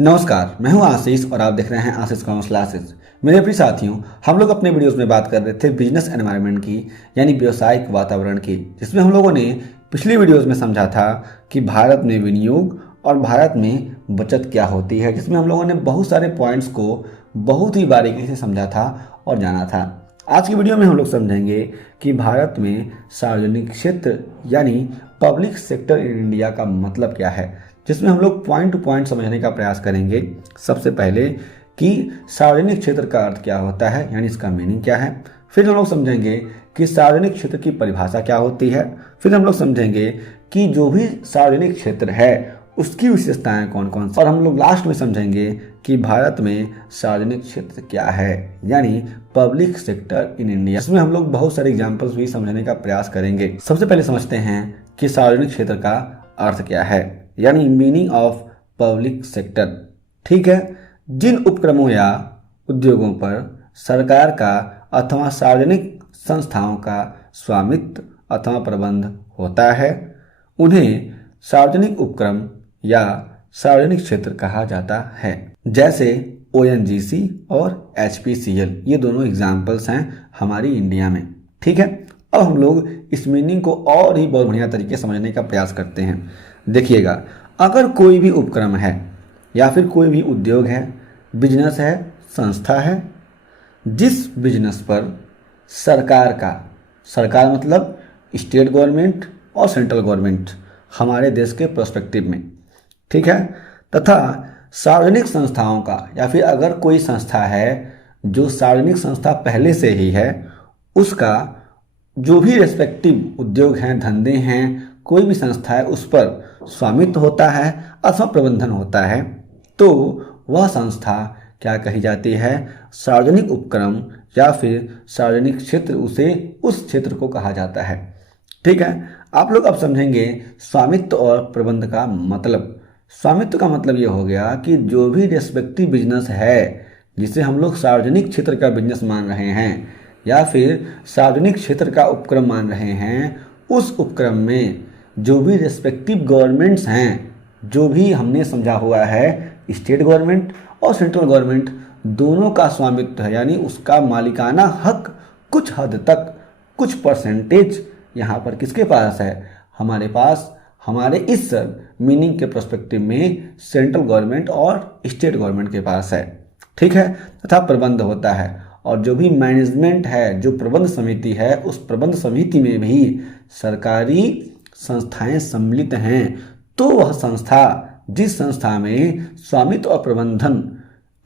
नमस्कार, मैं हूं आशीष और आप देख रहे हैं आशीष कॉमर्स क्लासेस। मेरे प्रिय साथियों, हम लोग अपने वीडियोस में बात कर रहे थे बिजनेस एनवायरनमेंट की, यानी व्यावसायिक वातावरण की, जिसमें हम लोगों ने पिछली वीडियोस में समझा था कि भारत में विनियोग और भारत में बचत क्या होती है, जिसमें हम लोगों ने बहुत सारे पॉइंट्स को बहुत ही बारीकी से समझा था और जाना था। आज की वीडियो में हम लोग समझेंगे कि भारत में सार्वजनिक क्षेत्र यानी पब्लिक सेक्टर इन इंडिया का मतलब क्या है, जिसमें हम लोग पॉइंट टू पॉइंट समझने का प्रयास करेंगे। सबसे पहले कि सार्वजनिक क्षेत्र का अर्थ क्या होता है, यानी इसका मीनिंग क्या है। फिर हम लोग समझेंगे कि सार्वजनिक क्षेत्र की परिभाषा क्या होती है। फिर हम लोग समझेंगे कि जो भी सार्वजनिक क्षेत्र है उसकी विशेषताएं कौन कौन सी, और हम लोग लास्ट में समझेंगे कि भारत में सार्वजनिक क्षेत्र क्या है, यानी पब्लिक सेक्टर इन इंडिया। इसमें हम लोग बहुत सारे एग्जाम्पल्स भी समझने का प्रयास करेंगे। सबसे पहले समझते हैं कि सार्वजनिक क्षेत्र का अर्थ क्या है, यानी मीनिंग ऑफ पब्लिक सेक्टर। ठीक है, जिन उपक्रमों या उद्योगों पर सरकार का अथवा सार्वजनिक संस्थाओं का स्वामित्व अथवा प्रबंध होता है उन्हें सार्वजनिक उपक्रम या सार्वजनिक क्षेत्र कहा जाता है। जैसे ONGC और HPCL, ये दोनों एग्जाम्पल्स हैं हमारी इंडिया में। ठीक है, अब हम लोग इस मीनिंग को और ही बहुत बढ़िया तरीके से समझने का प्रयास करते हैं। देखिएगा, अगर कोई भी उपक्रम है या फिर कोई भी उद्योग है, बिजनेस है, संस्था है, जिस बिजनेस पर सरकार मतलब स्टेट गवर्नमेंट और सेंट्रल गवर्नमेंट हमारे देश के पर्सपेक्टिव में, ठीक है, तथा सार्वजनिक संस्थाओं का, या फिर अगर कोई संस्था है जो सार्वजनिक संस्था पहले से ही है, उसका जो भी रेस्पेक्टिव उद्योग हैं, धंधे हैं, कोई भी संस्था है, उस पर स्वामित्व होता है अथवा प्रबंधन होता है, तो वह संस्था क्या कही जाती है? सार्वजनिक उपक्रम या फिर सार्वजनिक क्षेत्र, उसे उस क्षेत्र को कहा जाता है। ठीक है, आप लोग अब समझेंगे स्वामित्व और प्रबंध का मतलब। स्वामित्व का मतलब ये हो गया कि जो भी रेस्पेक्टिव बिजनेस है जिसे हम लोग सार्वजनिक क्षेत्र का बिजनेस मान रहे हैं या फिर सार्वजनिक क्षेत्र का उपक्रम मान रहे हैं, उस उपक्रम में जो भी रेस्पेक्टिव गवर्नमेंट्स हैं, जो भी हमने समझा हुआ है स्टेट गवर्नमेंट और सेंट्रल गवर्नमेंट, दोनों का स्वामित्व है, यानी उसका मालिकाना हक कुछ हद तक, कुछ परसेंटेज यहाँ पर किसके पास है? हमारे पास, हमारे इस मीनिंग के पर्सपेक्टिव में सेंट्रल गवर्नमेंट और स्टेट गवर्नमेंट के पास है। ठीक है, तथा प्रबंध होता है, और जो भी मैनेजमेंट है, जो प्रबंध समिति है, उस प्रबंध समिति में भी सरकारी संस्थाएं सम्मिलित हैं। तो वह संस्था, जिस संस्था में स्वामित्व और प्रबंधन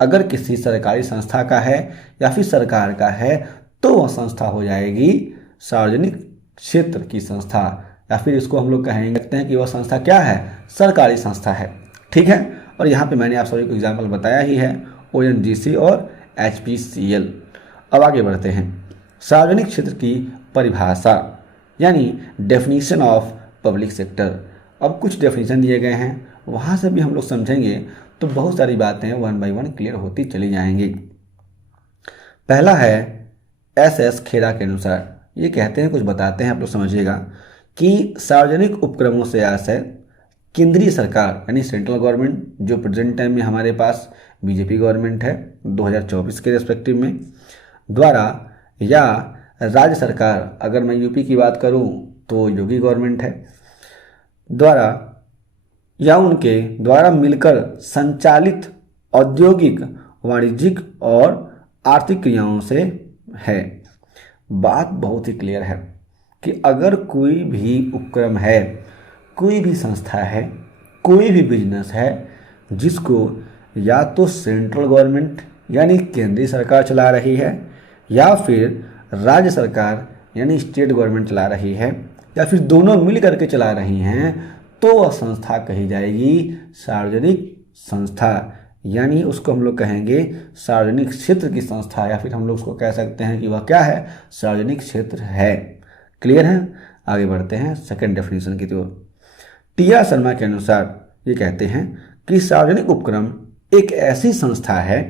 अगर किसी सरकारी संस्था का है या फिर सरकार का है, तो वह संस्था हो जाएगी सार्वजनिक क्षेत्र की संस्था, या फिर इसको हम लोग कहते हैं कि वह संस्था क्या है? सरकारी संस्था है। ठीक है, और यहाँ पे मैंने आप सभी को एग्जाम्पल बताया ही है, ONGC और HPCL। अब आगे बढ़ते हैं। सार्वजनिक क्षेत्र की परिभाषा यानी डेफिनेशन ऑफ पब्लिक सेक्टर। अब कुछ डेफिनेशन दिए गए हैं, वहाँ से भी हम लोग समझेंगे तो बहुत सारी बातें वन बाय वन क्लियर होती चली जाएंगी। पहला है SS खेड़ा के अनुसार, ये कहते हैं, कुछ बताते हैं, आप लोग समझिएगा, कि सार्वजनिक उपक्रमों से आशय केंद्रीय सरकार यानी सेंट्रल गवर्नमेंट, जो प्रेजेंट टाइम में हमारे पास BJP गवर्नमेंट है 2024 के रेस्पेक्टिव में, द्वारा, या राज्य सरकार, अगर मैं यूपी की बात करूं तो योगी गवर्नमेंट है, द्वारा या उनके द्वारा मिलकर संचालित औद्योगिक, वाणिज्यिक और आर्थिक क्रियाओं से है। बात बहुत ही क्लियर है कि अगर कोई भी उपक्रम है, कोई भी संस्था है, कोई भी बिजनेस है, जिसको या तो सेंट्रल गवर्नमेंट यानी केंद्रीय सरकार चला रही है, या फिर राज्य सरकार यानी स्टेट गवर्नमेंट चला रही है, या फिर दोनों मिल करके चला रही हैं, तो वह संस्था कही जाएगी सार्वजनिक संस्था, यानी उसको हम लोग कहेंगे सार्वजनिक क्षेत्र की संस्था, या फिर हम लोग उसको कह सकते हैं कि वह क्या है? सार्वजनिक क्षेत्र है। क्लियर है? आगे बढ़ते हैं सेकंड डेफिनेशन की ओर। TR शर्मा के अनुसार ये कहते हैं कि सार्वजनिक उपक्रम एक ऐसी संस्था है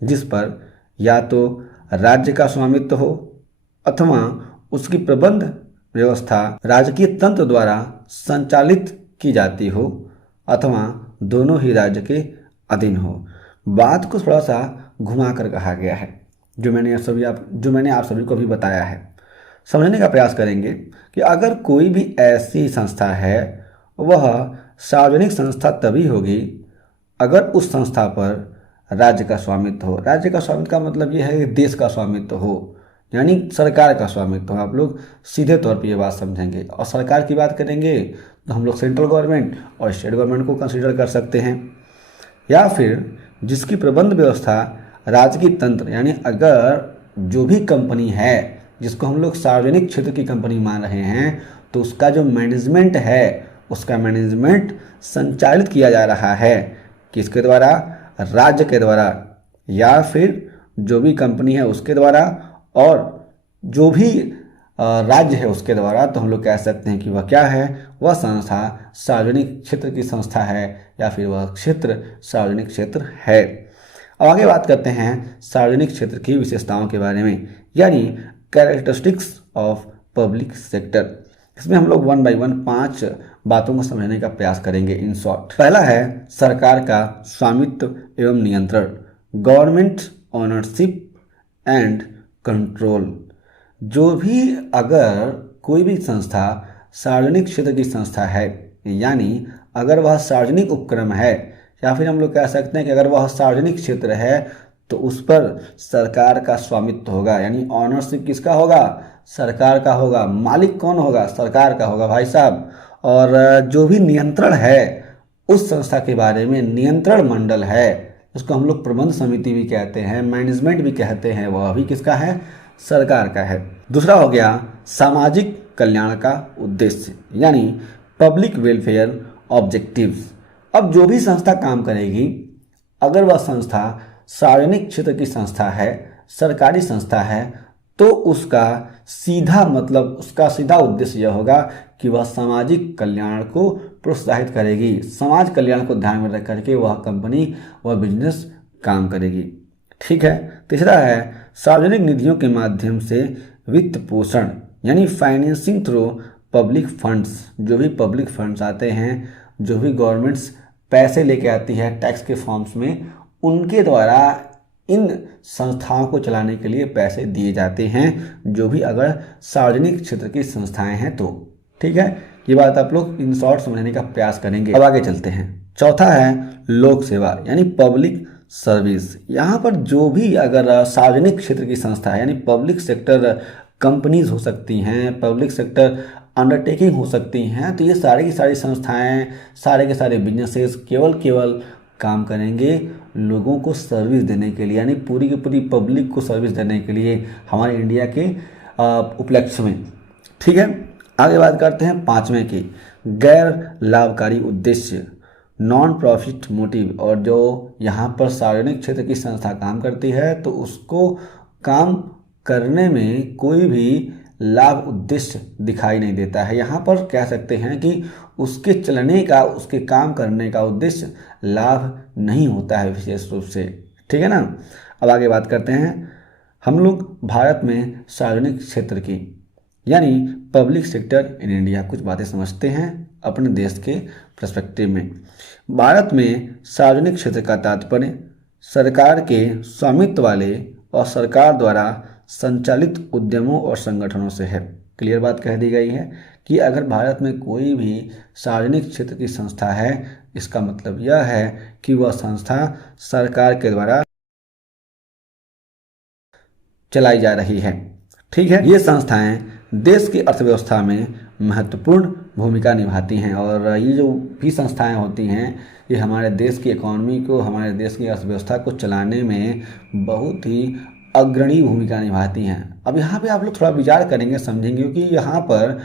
जिस पर या तो राज्य का स्वामित्व हो अथवा उसकी प्रबंध व्यवस्था राजकीय तंत्र द्वारा संचालित की जाती हो, अथवा दोनों ही राज्य के अधीन हो। बात को थोड़ा सा घुमा कर कहा गया है, जो मैंने आप सभी को भी बताया है। समझने का प्रयास करेंगे कि अगर कोई भी ऐसी संस्था है, वह सार्वजनिक संस्था तभी होगी अगर उस संस्था पर राज्य का स्वामित्व हो। राज्य का स्वामित्व का मतलब यह है कि देश का स्वामित्व हो, यानी सरकार का स्वामित्व हो। आप लोग सीधे तौर पे ये बात समझेंगे। और सरकार की बात करेंगे तो हम लोग सेंट्रल गवर्नमेंट और स्टेट गवर्नमेंट को कंसीडर कर सकते हैं, या फिर जिसकी प्रबंध व्यवस्था राजकीय तंत्र, यानी अगर जो भी कंपनी है जिसको हम लोग सार्वजनिक क्षेत्र की कंपनी मान रहे हैं, तो उसका जो मैनेजमेंट है, उसका मैनेजमेंट संचालित किया जा रहा है किसके द्वारा? राज्य के द्वारा, या फिर जो भी कंपनी है उसके द्वारा, और जो भी राज्य है उसके द्वारा। तो हम लोग कह सकते हैं कि वह क्या है? वह संस्था सार्वजनिक क्षेत्र की संस्था है, या फिर वह क्षेत्र सार्वजनिक क्षेत्र है। अब आगे बात करते हैं सार्वजनिक क्षेत्र की विशेषताओं के बारे में, यानी कैरेक्टरिस्टिक्स ऑफ पब्लिक सेक्टर। इसमें हम लोग 1 बाय 1 5 बातों को समझने का प्रयास करेंगे इन शॉर्ट। पहला है सरकार का स्वामित्व एवं नियंत्रण, गवर्नमेंट ओनरशिप एंड कंट्रोल। जो भी अगर कोई भी संस्था सार्वजनिक क्षेत्र की संस्था है, यानी अगर वह सार्वजनिक उपक्रम है, या फिर हम लोग कह सकते हैं कि अगर वह सार्वजनिक क्षेत्र है तो उस पर सरकार का स्वामित्व होगा, यानी ऑनरशिप किसका होगा? सरकार का होगा। मालिक कौन होगा? सरकार का होगा भाई साहब। और जो भी नियंत्रण है उस संस्था के बारे में नियंत्रण मंडल है, उसको हम लोग प्रबंध समिति भी कहते हैं, मैनेजमेंट भी कहते हैं, वह भी किसका है? सरकार का है। दूसरा हो गया सामाजिक कल्याण का उद्देश्य, यानी पब्लिक वेलफेयर ऑब्जेक्टिव्स। अब जो भी संस्था काम करेगी, अगर वह संस्था सार्वजनिक क्षेत्र की संस्था है, सरकारी संस्था है, तो उसका सीधा उद्देश्य यह होगा कि वह सामाजिक कल्याण को प्रोत्साहित करेगी। समाज कल्याण को ध्यान में रख करके वह कंपनी, वह बिजनेस काम करेगी। ठीक है। तीसरा है सार्वजनिक निधियों के माध्यम से वित्त पोषण, यानी फाइनेंसिंग थ्रू पब्लिक फंड्स। जो भी पब्लिक फंड्स आते हैं, जो भी गवर्नमेंट्स पैसे लेके आती है टैक्स के फॉर्म्स में, उनके द्वारा इन संस्थाओं को चलाने के लिए पैसे दिए जाते हैं, जो भी अगर सार्वजनिक क्षेत्र की संस्थाएं हैं तो। ठीक है, ये बात आप लोग इन शॉर्ट समझने का प्रयास करेंगे। अब आगे चलते हैं। चौथा है लोक सेवा, यानी पब्लिक सर्विस। यहाँ पर जो भी अगर सार्वजनिक क्षेत्र की संस्था है, यानी पब्लिक सेक्टर कंपनीज हो सकती हैं, पब्लिक सेक्टर अंडरटेकिंग हो सकती हैं, तो ये सारी की सारी संस्थाएं, सारे के सारे बिजनेसेस केवल काम करेंगे लोगों को सर्विस देने के लिए, यानी पूरी की पूरी पब्लिक को सर्विस देने के लिए हमारे इंडिया के उपलक्ष्य में। ठीक है, आगे बात करते हैं पांचवें की, गैर लाभकारी उद्देश्य, नॉन प्रॉफिट मोटिव। और जो यहाँ पर सार्वजनिक क्षेत्र की संस्था काम करती है तो उसको काम करने में कोई भी लाभ उद्देश्य दिखाई नहीं देता है। यहाँ पर कह सकते हैं कि उसके चलने का, उसके काम करने का उद्देश्य लाभ नहीं होता है विशेष रूप से। ठीक है ना। अब आगे बात करते हैं हम लोग भारत में सार्वजनिक क्षेत्र की, यानी पब्लिक सेक्टर इन इंडिया, कुछ बातें समझते हैं अपने देश के पर्सपेक्टिव में। भारत में सार्वजनिक क्षेत्र का तात्पर्य सरकार के स्वामित्व वाले और सरकार द्वारा संचालित उद्यमों और संगठनों से है। क्लियर बात कह दी गई है कि अगर भारत में कोई भी सार्वजनिक क्षेत्र की संस्था है, इसका मतलब यह है कि वह संस्था सरकार के द्वारा चलाई जा रही है। ठीक है, ये संस्थाएं देश की अर्थव्यवस्था में महत्वपूर्ण भूमिका निभाती हैं, और ये जो भी संस्थाएं होती हैं ये हमारे देश की इकोनॉमी को, हमारे देश की अर्थव्यवस्था को चलाने में बहुत ही अग्रणी भूमिका निभाती हैं। अब यहाँ पे आप लोग थोड़ा विचार करेंगे, समझेंगे कि यहाँ पर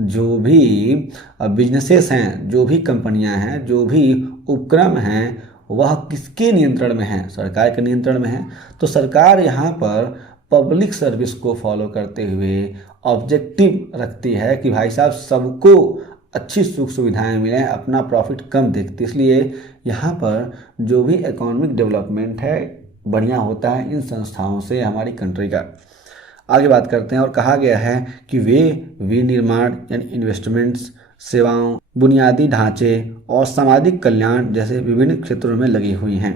जो भी बिजनेसेस हैं, जो भी कंपनियां हैं, जो भी उपक्रम हैं, वह किसके नियंत्रण में हैं? सरकार के नियंत्रण में है। तो सरकार यहाँ पर पब्लिक सर्विस को फॉलो करते हुए ऑब्जेक्टिव रखती है कि भाई साहब सबको अच्छी सुख सुविधाएं मिलें, अपना प्रॉफिट कम देखती, इसलिए यहाँ पर जो भी इकोनॉमिक डेवलपमेंट है बढ़िया होता है इन संस्थाओं से हमारी कंट्री का। आगे बात करते हैं, और कहा गया है कि वे विनिर्माण यानी इन्वेस्टमेंट्स, सेवाओं, बुनियादी ढांचे और सामाजिक कल्याण जैसे विभिन्न क्षेत्रों में लगी हुई हैं।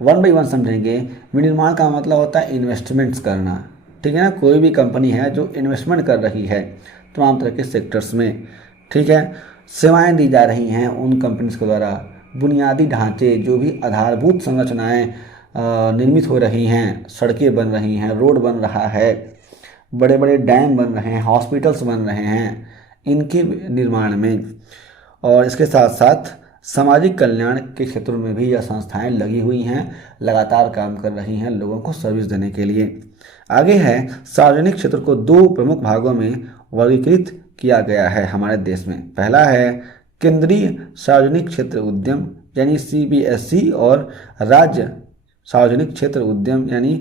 वन बाई वन समझेंगे। विनिर्माण का मतलब होता है इन्वेस्टमेंट्स करना, ठीक है ना। कोई भी कंपनी है जो इन्वेस्टमेंट कर रही है तमाम तरह के सेक्टर्स में, ठीक है। सेवाएं दी जा रही हैं उन कंपनीज के द्वारा। बुनियादी ढांचे, जो भी आधारभूत संरचनाएं निर्मित हो रही हैं, सड़कें बन रही हैं, रोड बन रहा है, बड़े बड़े डैम बन रहे हैं, हॉस्पिटल्स बन रहे हैं, इनके निर्माण में। और इसके साथ साथ सामाजिक कल्याण के क्षेत्रों में भी यह संस्थाएं लगी हुई हैं, लगातार काम कर रही हैं लोगों को सर्विस देने के लिए। आगे है, सार्वजनिक क्षेत्र को दो प्रमुख भागों में वर्गीकृत किया गया है हमारे देश में। पहला है केंद्रीय सार्वजनिक क्षेत्र उद्यम यानी CBSE और राज्य सार्वजनिक क्षेत्र उद्यम यानी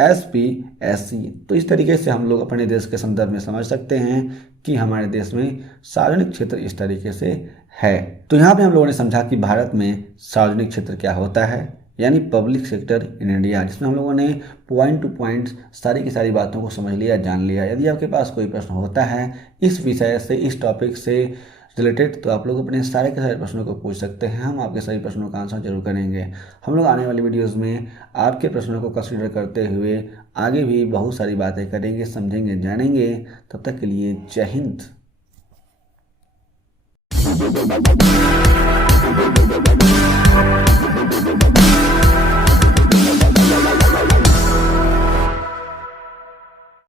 SPSE। तो इस तरीके से हम लोग अपने देश के संदर्भ में समझ सकते हैं कि हमारे देश में सार्वजनिक क्षेत्र इस तरीके से है। तो यहाँ पे हम लोगों ने समझा कि भारत में सार्वजनिक क्षेत्र क्या होता है, यानी पब्लिक सेक्टर इन इंडिया, जिसमें हम लोगों ने पॉइंट टू पॉइंट सारी की सारी बातों को समझ लिया, जान लिया। यदि आपके पास कोई प्रश्न होता है इस विषय से, इस टॉपिक से रिलेटेड, तो आप लोग अपने सारे के सारे प्रश्नों को पूछ सकते हैं। हम आपके सभी प्रश्नों का आंसर जरूर करेंगे। हम लोग आने वाली वीडियोस में आपके प्रश्नों को कंसीडर करते हुए आगे भी बहुत सारी बातें करेंगे, समझेंगे, जानेंगे। तब तक के लिए जय हिंद।